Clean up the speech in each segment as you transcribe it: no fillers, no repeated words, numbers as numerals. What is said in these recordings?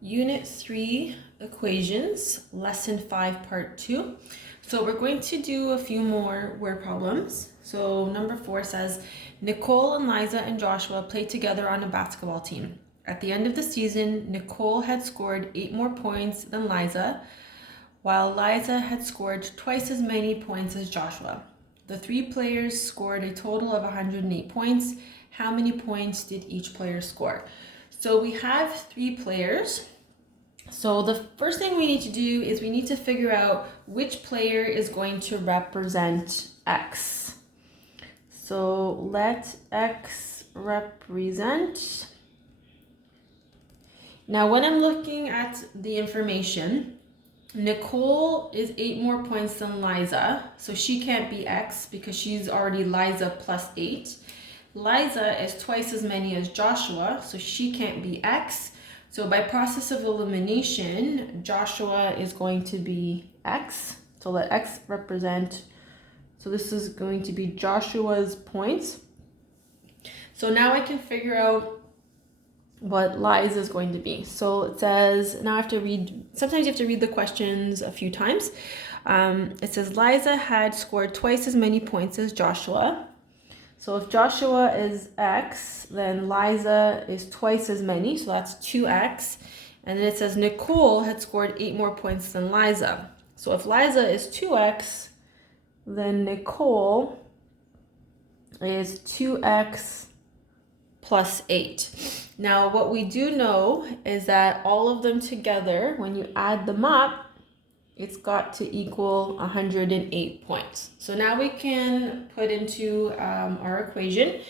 Unit 3 equations, lesson 5, part 2. So we're going to do a few more word problems. So number 4 says, Nicole and Liza and Joshua played together on a basketball team. At the end of the season, Nicole had scored 8 more points than Liza, while Liza had scored twice as many points as Joshua. The three players scored a total of 108 points. How many points did each player score? So we have three players. So the first thing we need to do is we need to figure out which player is going to represent X. So let X represent. Now when I'm looking at the information, Nicole is 8 more points than Liza, so she can't be X because she's already Liza plus 8. Liza is twice as many as Joshua, so she can't be X. So by process of elimination, Joshua is going to be X. So let X represent, so this is going to be Joshua's points. So now I can figure out what Liza is going to be. So it says, now I have to read, sometimes you have to read the questions a few times. It says Liza had scored twice as many points as Joshua. So if Joshua is X, then Liza is twice as many, so that's 2X. And then it says Nicole had scored 8 more points than Liza. So if Liza is 2X, then Nicole is 2X plus 8. Now what we do know is that all of them together, when you add them up, it's got to equal 108 points. So now we can put into our equation.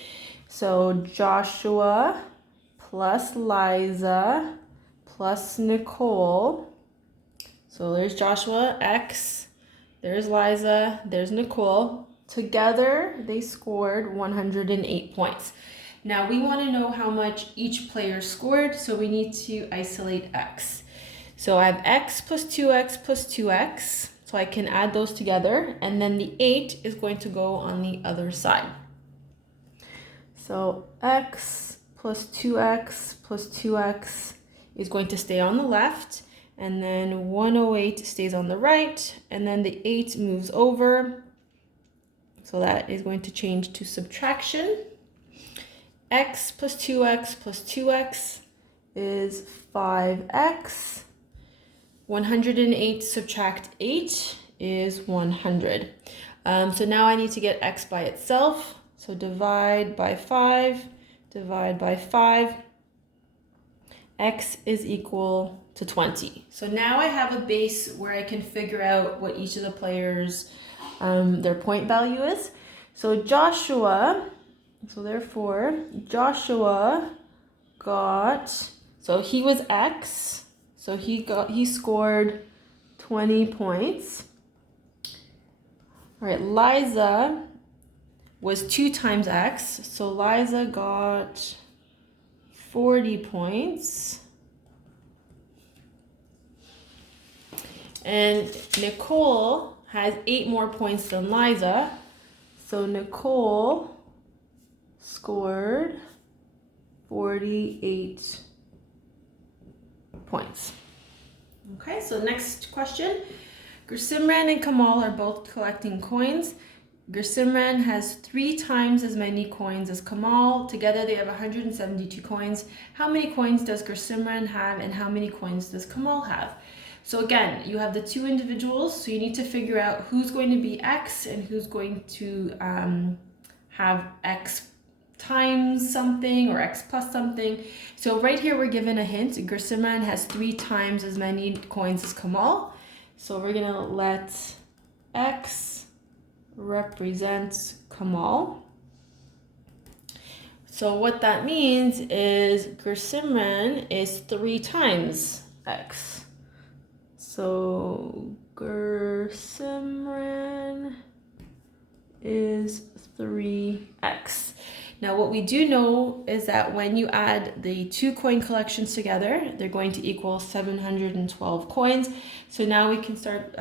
So Joshua plus Liza plus Nicole. So there's Joshua, X, there's Liza, there's Nicole. Together, they scored 108 points. Now we want to know how much each player scored, so we need to isolate X. So I have X plus 2X plus 2X, so I can add those together, and then the 8 is going to go on the other side. So X plus 2X plus 2X is going to stay on the left, and then 108 stays on the right, and then the 8 moves over, so that is going to change to subtraction. X plus 2X plus 2X is 5X. 108 subtract 8 is 100. So now I need to get X by itself. So divide by 5, divide by 5. X is equal to 20. So now I have a base where I can figure out what each of the players, their point value is. So Joshua, so therefore Joshua got, so he was X. So he scored 20 points. All right, Liza was 2 times X. So Liza got 40 points. And Nicole has 8 more points than Liza. So Nicole scored 48 points. Okay, so next question. Gursimran and Kamal are both collecting coins. Gursimran has 3 times as many coins as Kamal. Together they have 172 coins. How many coins does Gursimran have and how many coins does Kamal have? So again, you have the 2 individuals, so you need to figure out who's going to be X and who's going to have X times something or X plus something. So right here we're given a hint. Gursimran has 3 times as many coins as Kamal. So we're gonna let X represent Kamal. So what that means is Gursimran is 3 times X. So Gursimran is 3X. Now what we do know is that when you add the 2 coin collections together, they're going to equal 712 coins. So now we can start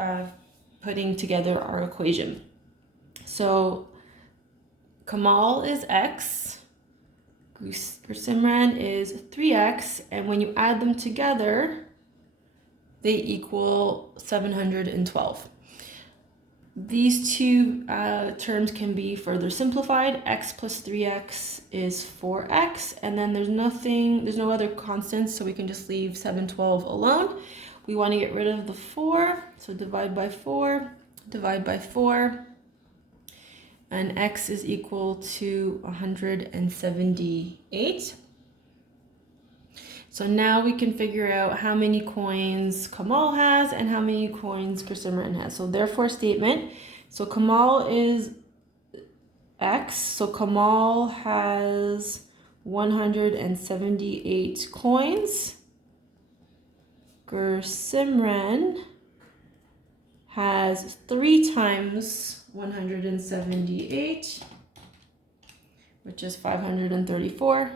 putting together our equation. So Kamal is X, for Simran is 3x, and when you add them together, they equal 712. These two terms can be further simplified. X plus 3x is 4x, and then there's no other constants, so we can just leave 712 alone. We want to get rid of the 4, so divide by 4, and x is equal to 178. So now we can figure out how many coins Kamal has and how many coins Simran has. So therefore statement, so Kamal is x, so Kamal has 178 coins. Simran has 3 times 178, which is 534.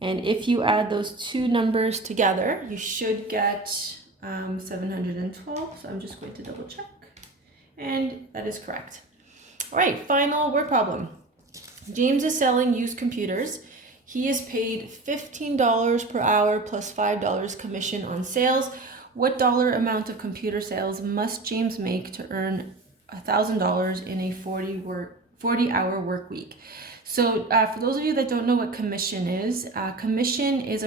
And if you add those two numbers together, you should get 712. So I'm just going to double check. And that is correct. All right, final word problem. James is selling used computers. He is paid $15 per hour plus $5 commission on sales. What dollar amount of computer sales must James make to earn $1,000 in a 40-hour work week? So for those of you that don't know what commission is a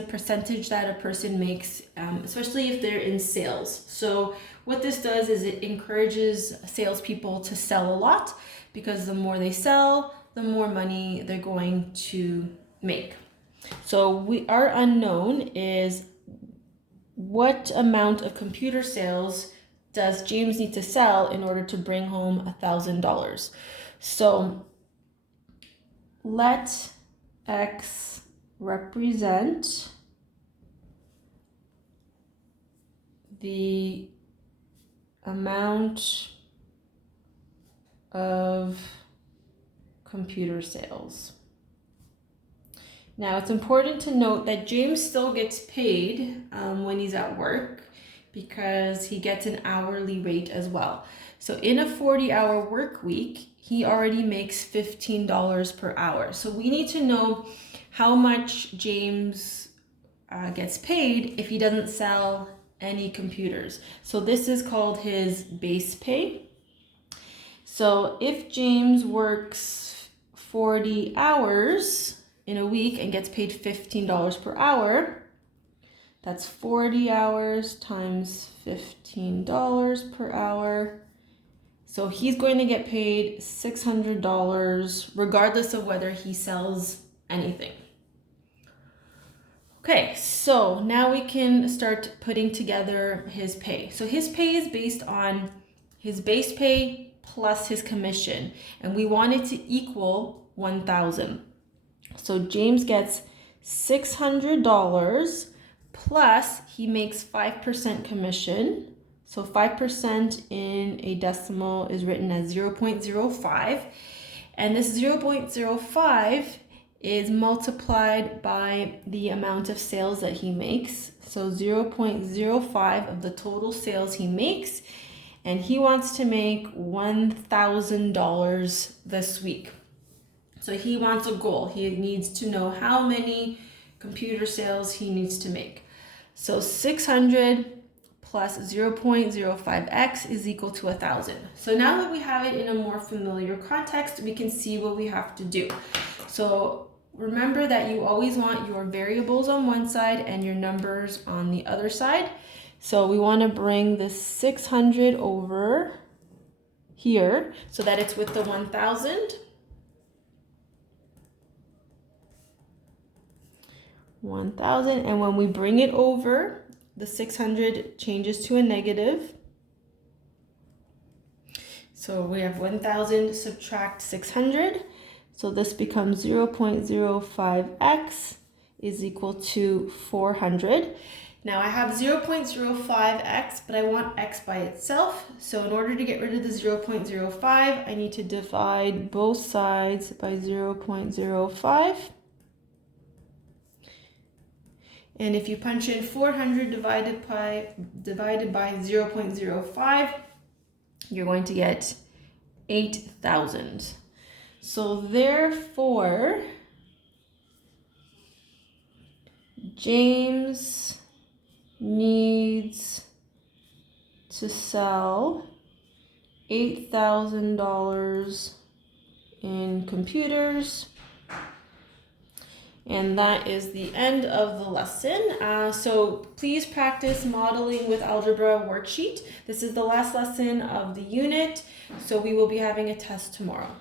percentage that a person makes, especially if they're in sales. So what this does is it encourages salespeople to sell a lot, because the more they sell, the more money they're going to make. So our unknown is what amount of computer sales does James need to sell in order to bring home $1,000? So let x represent the amount of computer sales. Now, it's important to note that James still gets paid when he's at work, because he gets an hourly rate as well. So in a 40-hour work week, he already makes $15 per hour. So we need to know how much James gets paid if he doesn't sell any computers. So this is called his base pay. So if James works 40 hours in a week and gets paid $15 per hour, that's 40 hours times $15 per hour. So he's going to get paid $600 regardless of whether he sells anything. Okay, so now we can start putting together his pay. So his pay is based on his base pay plus his commission, and we want it to equal 1,000. So James gets $600 plus he makes 5% commission. So 5% in a decimal is written as 0.05. And this 0.05 is multiplied by the amount of sales that he makes. So 0.05 of the total sales he makes. And he wants to make $1,000 this week. So he wants a goal. He needs to know how many computer sales he needs to make. So 600 plus 0.05x is equal to 1,000. So now that we have it in a more familiar context, we can see what we have to do. So remember that you always want your variables on one side and your numbers on the other side. So we want to bring this 600 over here so that it's with the 1,000. 1,000, and when we bring it over, the 600 changes to a negative. So we have 1,000 subtract 600. So this becomes 0.05x is equal to 400. Now I have 0.05x, but I want x by itself. So in order to get rid of the 0.05, I need to divide both sides by 0.05. And if you punch in 400 divided by 0.05, you're going to get 8,000. So therefore, James needs to sell $8,000 in computers. And that is the end of the lesson. So please practice modeling with algebra worksheet. This is the last lesson of the unit, so we will be having a test tomorrow.